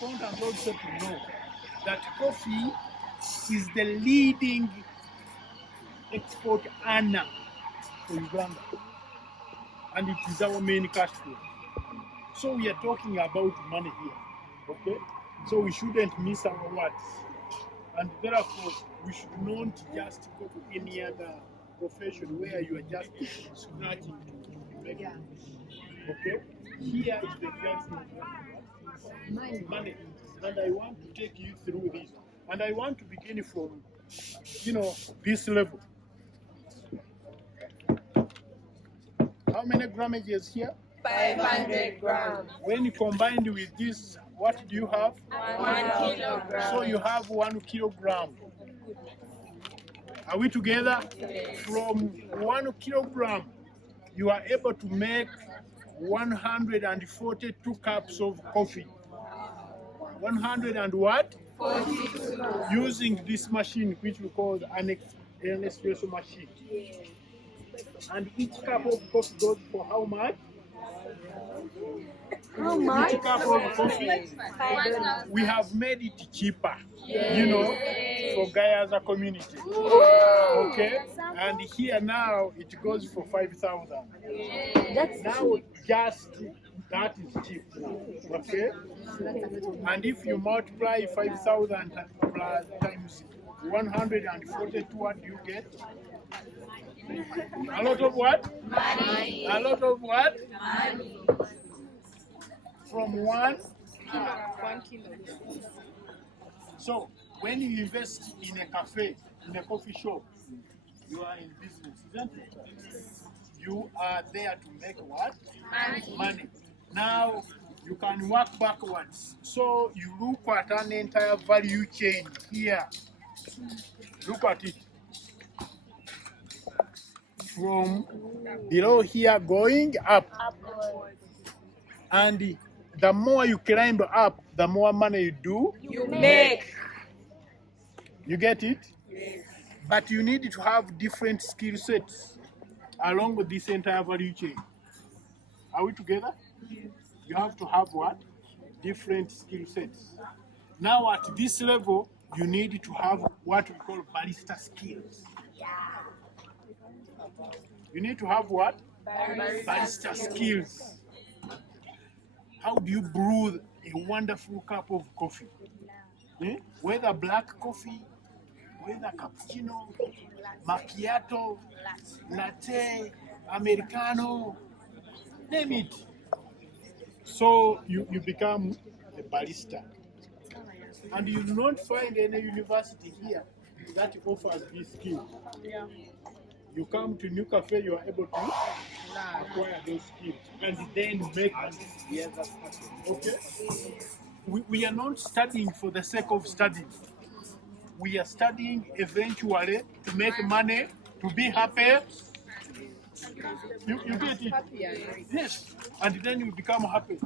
important also to know that coffee is the leading export earner for Uganda, and it is our main cash flow. So we are talking about money here, okay? So we shouldn't miss our words, and therefore we should not just go to any other profession where you are just scratching to make it. Okay? Here is the exact money, and I want to take you through this, and I want to begin from, this level. How many grammages here? 500 grams. When combined with this, what do you have? 1 kilogram. So you have 1 kilogram. Are we together? Yes. From 1 kilogram, you are able to make 142 cups of coffee. 100 and what? 42. Using this machine, which we call an espresso machine. And each cup of coffee goes for how much? How much? Each cup of coffee, we have made it cheaper, for Gayaza community. Okay? And here now it goes for 5,000. Now just that is cheap now. Okay? And if you multiply 5,000 times 142, what do you get? A lot of what? Money. A lot of what? Money. From 1 kilo. So when you invest in a cafe, in a coffee shop, you are in business, isn't it? You are there to make what? Money. Now you can work backwards. So you look at an entire value chain here. Look at it. From below here going up. And the more you climb up, the more money you make. You get it? Yes. But you need to have different skill sets along with this entire value chain. Are we together? Yes. You have to have what? Different skill sets. Now at this level, you need to have what we call barista skills. You need to have what? Barista skills. How do you brew a wonderful cup of coffee? Whether black coffee, whether cappuccino, macchiato, latte, americano, name it. So you become a barista. And you do not find any university here that offers this skill. You come to NUCAFE, you are able to acquire those skills and then make the other stuff. Okay? We are not studying for the sake of studying. We are studying eventually to make money, to be happy. You get it? Yes. And then you become happy.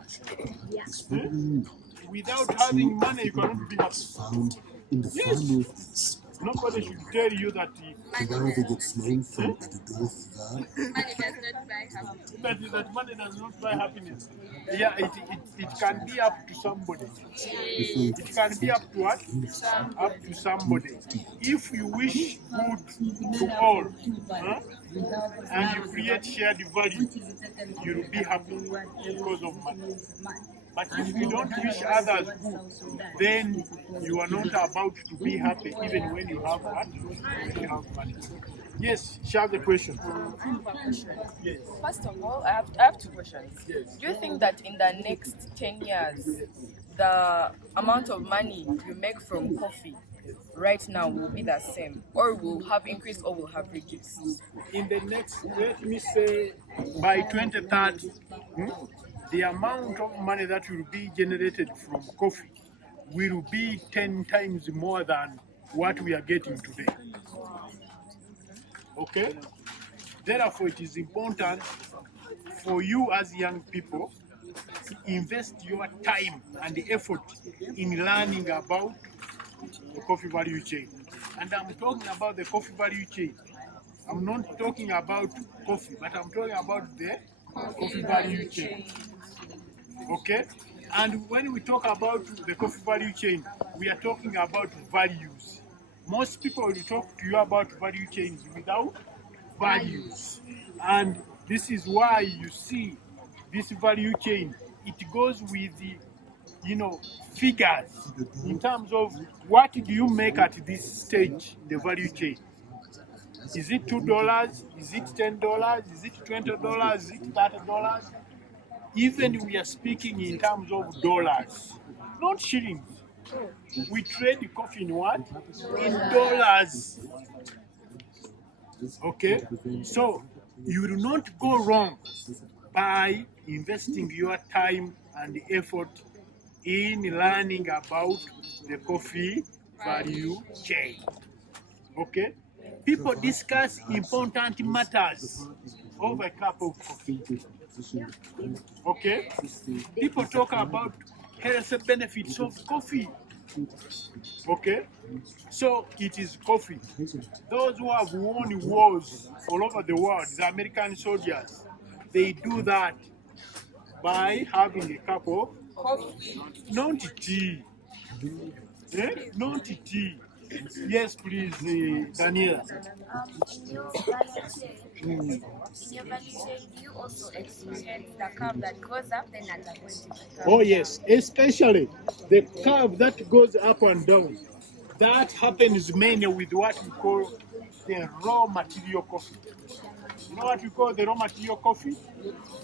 Without having money, you cannot be happy. Yes. Nobody should tell you that Money does not buy happiness. That money does not buy happiness. Yeah, it can be up to somebody. It can be up to what? Up to somebody. If you wish good to all, and you create shared value, you will be happy because of money. But if you don't wish others good, then you are not about to be happy even when you have what? When you have money. Yes, share the question. I have a question. Yes. First of all, I have two questions. Yes. Do you think that in the next 10 years, the amount of money you make from coffee right now will be the same, or will have increased, or will have reduced? In the next, let me say, by 2030, the amount of money that will be generated from coffee will be 10 times more than what we are getting today. Okay? Therefore, it is important for you as young people to invest your time and effort in learning about the coffee value chain. And I'm talking about the coffee value chain. I'm not talking about coffee, but I'm talking about the coffee value chain. Okay? And when we talk about the coffee value chain, we are talking about values. Most people will talk to you about value chains without values. And this is why you see this value chain, it goes with the, figures in terms of what do you make at this stage in the value chain. Is it $2? Is it $10? Is it $20? Is it $30? Even we are speaking in terms of dollars, not shillings. We trade coffee in what? In dollars. Okay? So you will not go wrong by investing your time and effort in learning about the coffee value chain. Okay? People discuss important matters over a cup of coffee. Okay? People talk about health benefits of coffee. Okay? So it is coffee. Those who have won wars all over the world, the American soldiers, they do that by having a cup of Coffee. not tea. Not tea. Yes, please, Daniela. In your value chain, do you also experience the curve that goes up then at the point it Oh yes, especially the curve that goes up and down. That happens mainly with what we call the raw material coffee. You know what we call the raw material coffee?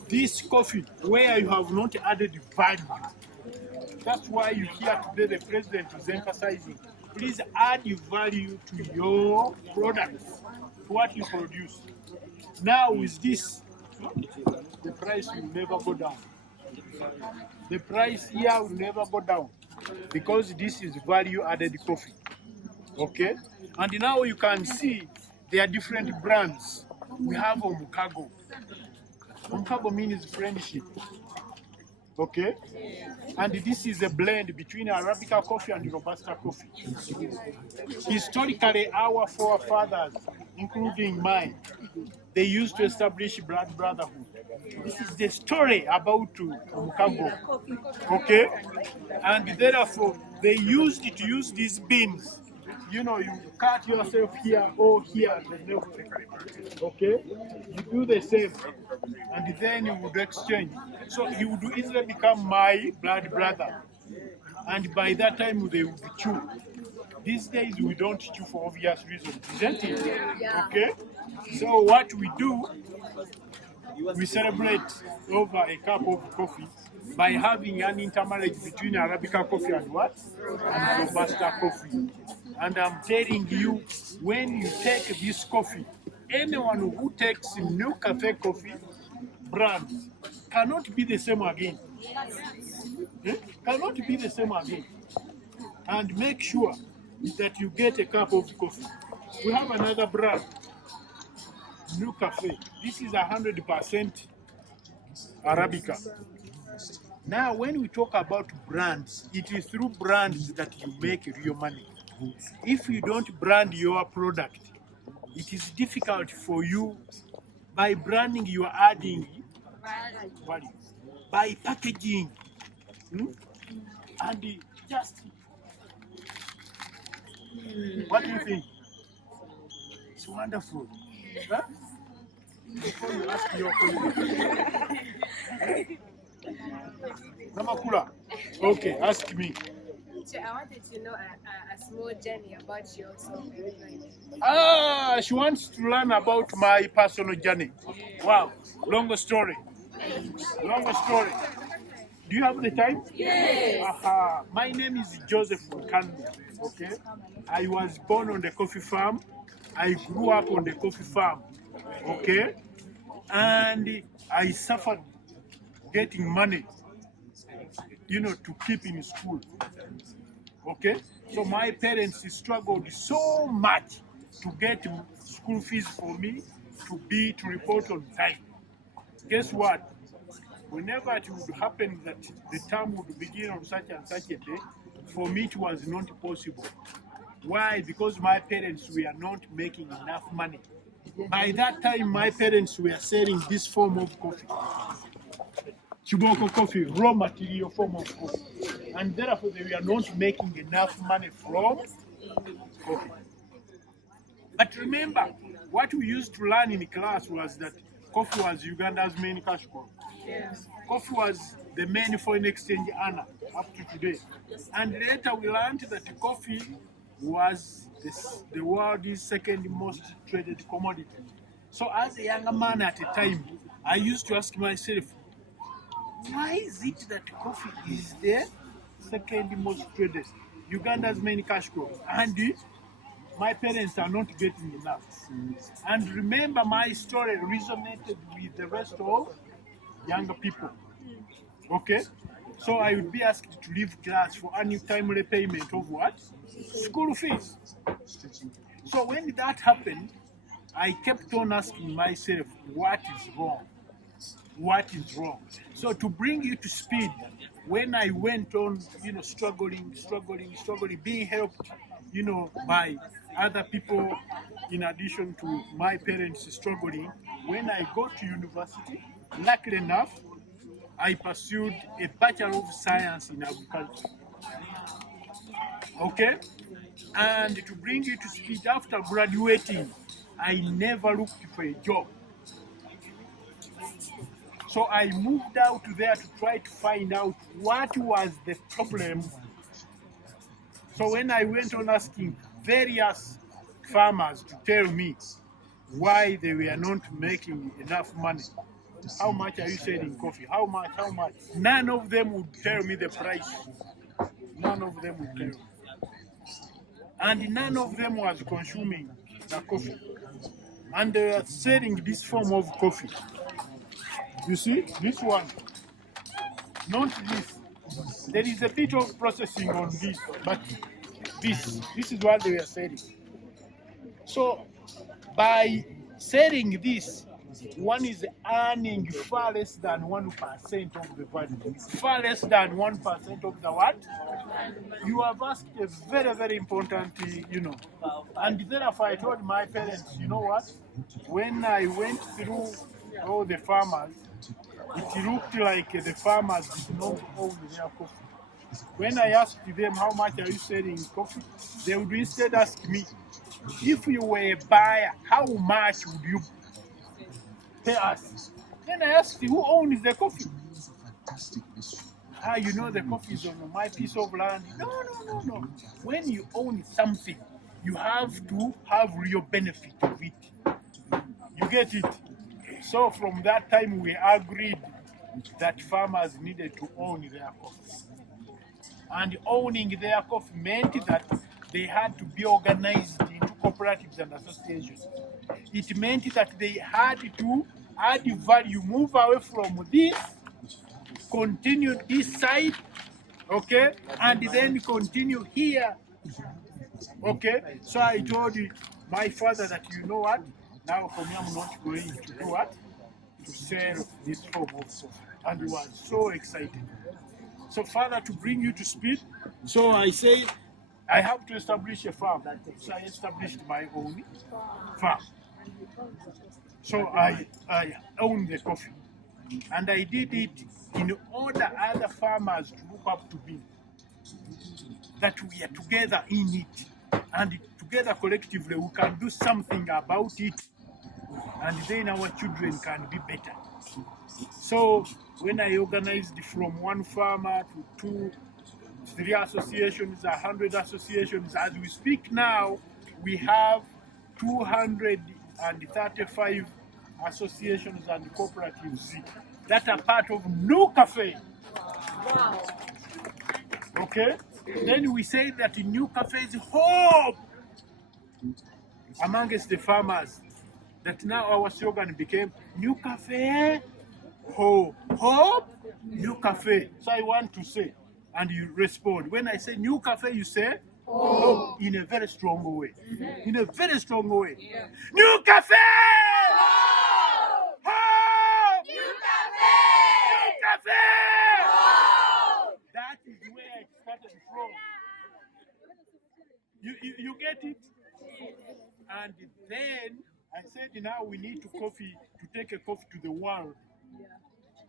This coffee where you have not added value. That's why you hear today the president is emphasizing, please add value to your products, to what you produce. Now with this, the price will never go down. The price here will never go down because this is value added coffee. Okay? And now you can see there are different brands. We have Nkandu. Nkandu means friendship. Okay? And this is a blend between Arabica coffee and Robusta coffee. Historically, our forefathers, including mine, they used to establish blood brotherhood. This is the story about Nkandu. Okay? And therefore, they used to use these beans. You cut yourself here or here, the left. Okay? You do the same. And then you would exchange. So he would easily become my blood brother. And by that time, they would chew. These days, we don't chew for obvious reasons, isn't it? Okay? So what we do, we celebrate over a cup of coffee by having an intermarriage between Arabica coffee and what? And Robusta coffee. And I'm telling you, when you take this coffee, anyone who takes NUCAFE coffee brand cannot be the same again. Cannot be the same again. And make sure that you get a cup of coffee. We have another brand, NUCAFE. This is 100% Arabica. Now, when we talk about brands, it is through brands that you make real money. If you don't brand your product, it is difficult for you. By branding, you are adding value. By packaging, and just, what do you think? It's wonderful. Huh? Before you ask your question. Namakula. Okay, ask me. I wanted to know a small journey about yourself. She wants to learn about my personal journey. Wow, long story. Long story. Do you have the time? Yes. My name is Joseph Nkandu. Okay, I was born on the coffee farm. I grew up on the coffee farm. Okay, and I suffered getting money, to keep in school. Okay, so my parents struggled so much to get school fees for me to report on time. Guess what? Whenever it would happen that the term would begin on such and such a day, for me it was not possible. Why? Because my parents were not making enough money. By that time, my parents were selling this form of coffee. Chiboko coffee, raw material form of coffee. And therefore they were not making enough money from coffee. But remember, what we used to learn in class was that coffee was Uganda's main cash crop. Coffee was the main foreign exchange earner up to today. And later we learned that coffee was the world's second most traded commodity. So as a younger man at a time, I used to ask myself, why is it that coffee is the second most traded, Uganda's main cash crop, and my parents are not getting enough? And remember, my story resonated with the rest of younger people. Okay? So I would be asked to leave class for annual timely payment of what? School fees. So when that happened, I kept on asking myself, what is wrong? What is wrong? So to bring you to speed, when I went on, struggling, being helped, by other people, in addition to my parents struggling, when I got to university, luckily enough, I pursued a Bachelor of Science in Agriculture. Okay? And to bring you to speed, after graduating, I never looked for a job. So I moved out there to try to find out what was the problem. So when I went on asking various farmers to tell me why they were not making enough money, how much are you selling coffee? How much? None of them would tell me the price. None of them would tell me. And none of them was consuming the coffee. And they are selling this form of coffee. You see, this one, not this. There is a bit of processing on this, but this is what they are selling. So by selling this, one is earning far less than 1% of the value. Far less than 1% of the what? You have asked a very, very important, And therefore I told my parents, you know what? When I went through all the farmers, it looked like the farmers did not own their coffee. When I asked them how much are you selling coffee, they would instead ask me, if you were a buyer, how much would you pay us? Then I asked, who owns the coffee? The coffee is on my piece of land. No. When you own something, you have to have real benefit of it. You get it? So from that time, we agreed that farmers needed to own their coffee. And owning their coffee meant that they had to be organized into cooperatives and associations. It meant that they had to add value, move away from this, continue this side, okay, and then continue here, okay. So I told my father that, you know what, now for me I'm not going to do what? To sell this form of coffee. And he was so excited. So father, to bring you to speed, so I say I have to establish a farm. So I established my own farm. So I own the coffee. And I did it in order other farmers to look up to me. That we are together in it. And together collectively we can do something about it. And then our children can be better. So when I organized from one farmer to 2, 3 associations, 100 associations, as we speak now, we have 235 associations and cooperatives that are part of NUCAFE. Wow. Okay? Then we say that NUCAFE is hope amongst the farmers. That now our slogan became NUCAFE, hope, NUCAFE. So I want to say, and you respond. When I say NUCAFE, you say hope in a very strong way. In a very strong way. Yeah. NUCAFE! Hope! NUCAFE! NUCAFE! Hope! That is where it started from. You get it? And then I said, now we need to take a coffee to the world.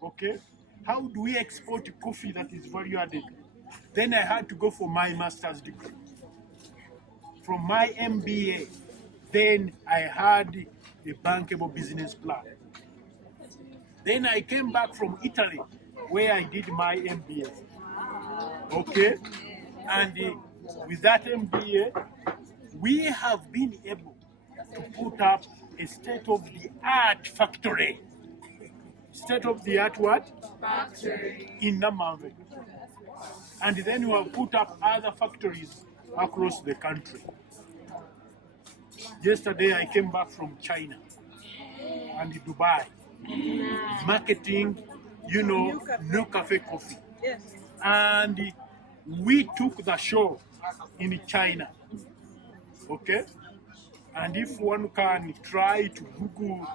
Okay? how do we export coffee that is value added? Then I had to go for my master's degree. From my MBA, then I had a bankable business plan. Then I came back from Italy, where I did my MBA. Okay? And with that MBA, we have been able to put up a state-of-the-art factory. State-of-the-art what? Factory. In Namave. And then we have put up other factories across the country. Yesterday I came back from China and Dubai, marketing, NUCAFE coffee. Yes. And we took the show in China, okay? And if one can try to Google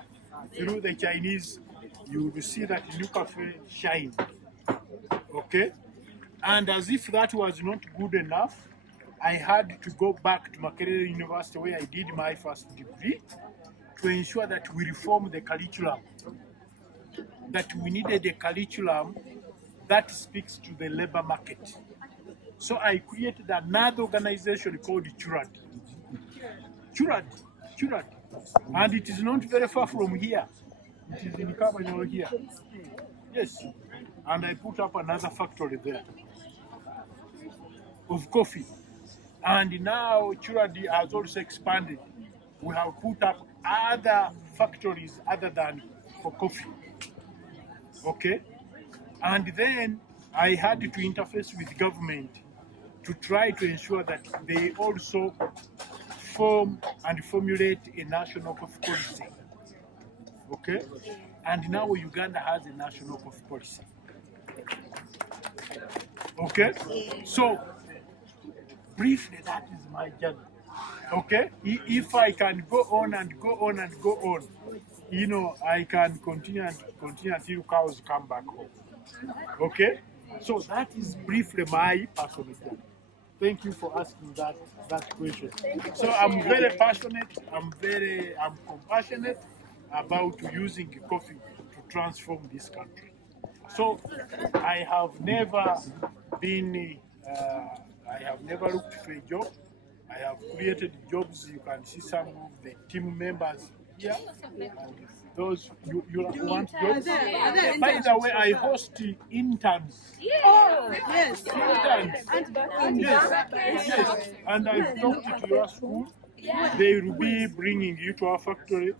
through the Chinese, you will see that NUCAFE shine, okay? And as if that was not good enough, I had to go back to Makerere University where I did my first degree to ensure that we reform the curriculum. That we needed a curriculum that speaks to the labor market. So I created another organization called Churad. And it is not very far from here. It is in Kabanyol here. Yes. And I put up another factory there of coffee. And now Churadi has also expanded. We have put up other factories other than for coffee. Okay? And then I had to interface with government to try to ensure that they also form and formulate a national coffee policy. Okay? And now Uganda has a national coffee policy. Okay? So, briefly, that is my journey. Okay? If I can go on and go on and go on, I can continue until cows come back home. Okay? So that is briefly my personal journey. Thank you for asking that question. So I'm very passionate, I'm compassionate about using coffee to transform this country. So I have never looked for a job. I have created jobs. You can see some of the team members here. And those you want jobs. By the way, I host interns. Oh, yes. Interns. Yes. And I've talked to your school. They will be bringing you to our factory.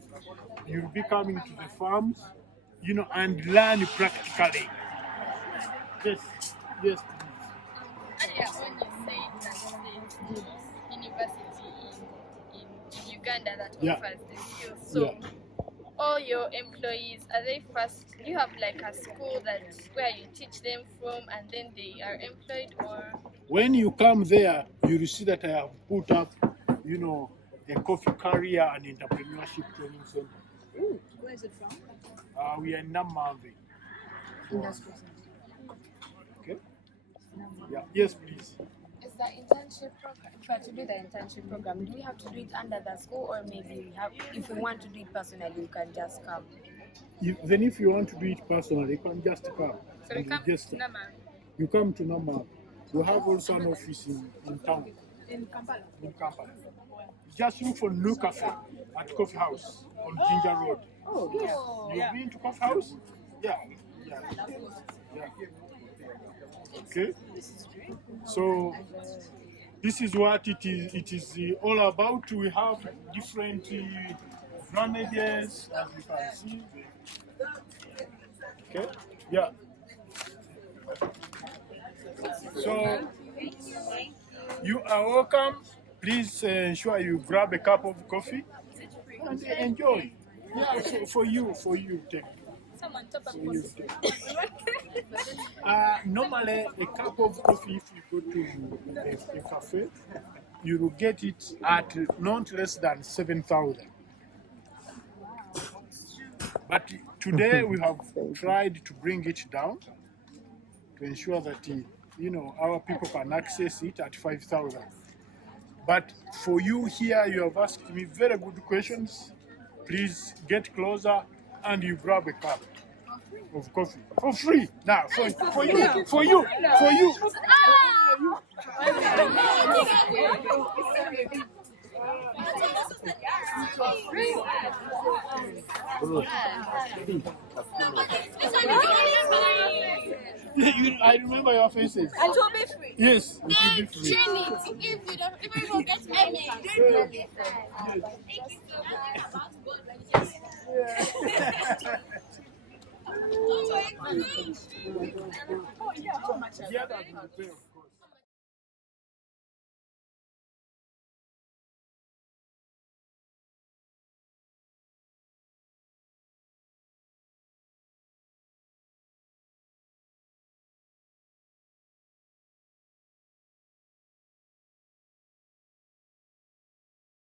You will be coming to the farms, and learn practically. Yes. Yes. Earlier on, you said that the university in Uganda that offers the skills. So, all your employees, are they first? Do you have like a school where you teach them from, and then they are employed, or? When you come there, you will see that I have put up, a coffee career and entrepreneurship training center. Ooh, where is it from? We are in Namave. Okay. Yeah. Yes, please. Is the internship program, if we are to do the internship program, do we have to do it under the school, or maybe if we want to do it personally, we can just come? Then if you want to do it personally, you can just come. So we come to Namave. You come to Namave. We have also an office in town. In Kampala. In Kampala. Just look for NUCAFE at Coffee House on Ginger Road. Oh, You've been to Coffee House? Yeah. Okay. So this is what it is all about. We have different drainages, as you can see. Okay. Yeah. So you are welcome. Please ensure you grab a cup of coffee and enjoy. Yeah, for you, take. Someone top up For you, take. Normally, a cup of coffee, if you go to a cafe, you will get it at not less than 7,000. But today we have tried to bring it down to ensure that our people can access it at 5,000. But for you here, you have asked me very good questions. Please get closer and you grab a cup. of coffee for free. Now, for you. I remember your faces. And to be free. Yes, it will be free. If you don't get any. Yeah, that's